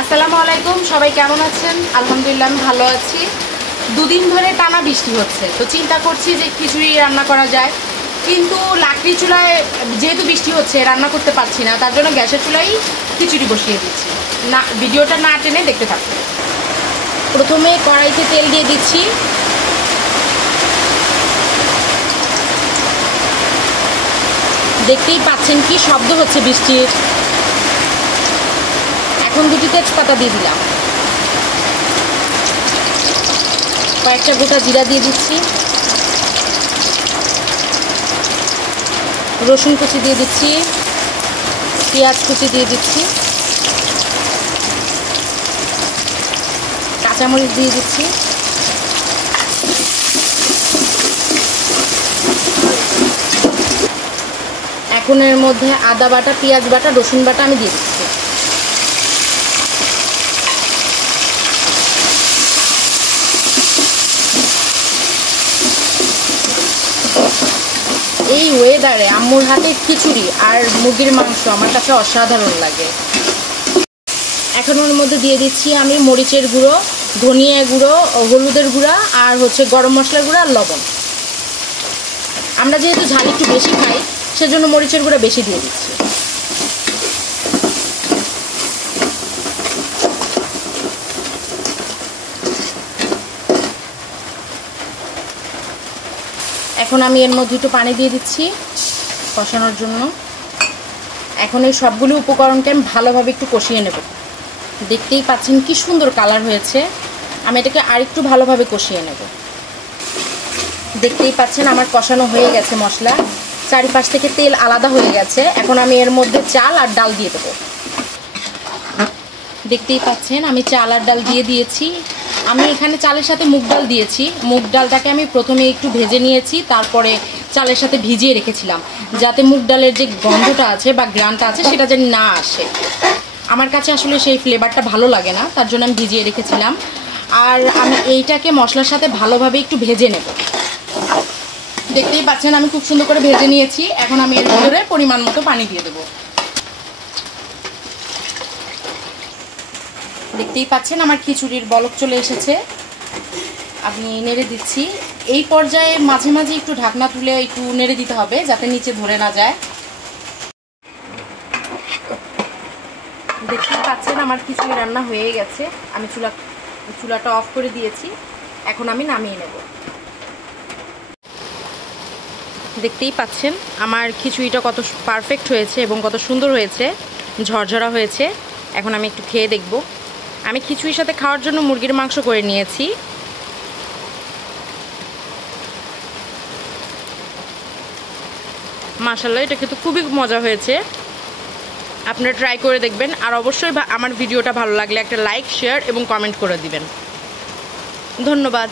আসসালামু আলাইকুম, সবাই কেমন আছেন? আলহামদুলিল্লাহ আমি ভালো আছি। দুদিন ধরে টানা বৃষ্টি হচ্ছে, তো চিন্তা করছি যে খিচুড়ি রান্না করা যায়, কিন্তু লাকড়ি চুলায় যেহেতু বৃষ্টি হচ্ছে রান্না করতে পারছি না, তার জন্য গ্যাসের চুলায় খিচুড়ি বসিয়ে দিচ্ছি। না, ভিডিওটা না টেনে দেখতে থাকুন। প্রথমে কড়াইতে তেল দিয়ে দিচ্ছি। দেখতেই পাচ্ছেন কি শব্দ হচ্ছে বৃষ্টির। এখন দুটি তেজপাতা দিয়ে দিলাম, কয়েকটা গোটা জিরা দিয়ে দিচ্ছি, রসুন কুচি দিয়ে দিচ্ছি, পেঁয়াজ কুচি দিয়ে দিচ্ছি, কাঁচামরিচ দিয়ে দিচ্ছি, এখন এর মধ্যে আদা বাটা, পেঁয়াজ বাটা, রসুন বাটা আমি দিয়ে দিচ্ছি। এই ওয়েদারে আম্মুর হাতে খিচুড়ি আর মুরগির মাংস আমার কাছে অসাধারণ লাগে। এখন ওর মধ্যে দিয়ে দিচ্ছি আমি মরিচের গুঁড়ো, ধনিয়া গুঁড়ো, হলুদের গুঁড়া আর গরম মশলার গুঁড়া আর লবণ। আমরা যেহেতু ঝাল একটু বেশি খাই সেজন্য মরিচের গুঁড়া বেশি দিয়ে দিচ্ছি। এখন আমি এর মধ্যে একটু পানি দিয়ে দিচ্ছি কষানোর জন্য। এখন এই সবগুলো উপকরণকে আমি ভালোভাবে একটু কষিয়ে নেব। দেখতেই পাচ্ছেন কি সুন্দর কালার হয়েছে। আমি এটাকে আরেকটু ভালোভাবে কষিয়ে নেব। দেখতেই পাচ্ছেন আমার কষানো হয়ে গেছে মশলা, চারিপাশ থেকে তেল আলাদা হয়ে গেছে। এখন আমি এর মধ্যে চাল আর ডাল দিয়ে দেবো। দেখতেই পাচ্ছেন আমি চাল আর ডাল দিয়ে দিয়েছি। আমি এখানে চালের সাথে মুগ ডাল দিয়েছি। মুগ ডালটাকে আমি প্রথমে একটু ভেজে নিয়েছি, তারপরে চালের সাথে ভিজিয়ে রেখেছিলাম, যাতে মুগ ডালের যে গন্ধটা আছে বা গ্রানটা আছে সেটা যেন না আসে। আমার কাছে আসলে সেই ফ্লেভারটা ভালো লাগে না, তার জন্য আমি ভিজিয়ে রেখেছিলাম। আর আমি এইটাকে মশলার সাথে ভালোভাবে একটু ভেজে নেব। দেখতেই পাচ্ছেন আমি খুব সুন্দর করে ভেজে নিয়েছি। এখন আমি এর ভিতরে পরিমাণ মতো পানি দিয়ে দেবো। দেখতেই পাচ্ছেন আমার খিচুড়ির বলক চলে এসেছে। আমি নেড়ে দিচ্ছি। এই পর্যায়ে মাঝে মাঝে একটু ঢাকনা তুলে একটু নেড়ে দিতে হবে যাতে নিচে ধরে না যায়। দেখতেই পাচ্ছেন আমার খিচুড়ি রান্না হয়ে গেছে। আমি চুলাটা অফ করে দিয়েছি। এখন আমি নামিয়ে নেব। দেখতেই পাচ্ছেন আমার খিচুড়িটা কত পারফেক্ট হয়েছে এবং কত সুন্দর হয়েছে, ঝরঝরা হয়েছে। এখন আমি একটু খেয়ে দেখব। আমি খিচুড়ির সাথে খাওয়ার জন্য মুরগির মাংস করে নিয়েছি। মাশাআল্লাহ, এটা কিন্তু খুবই মজা হয়েছে। আপনারা ট্রাই করে দেখবেন। আর অবশ্যই আমার ভিডিওটা ভালো লাগলে একটা লাইক, শেয়ার এবং কমেন্ট করে দিবেন। ধন্যবাদ।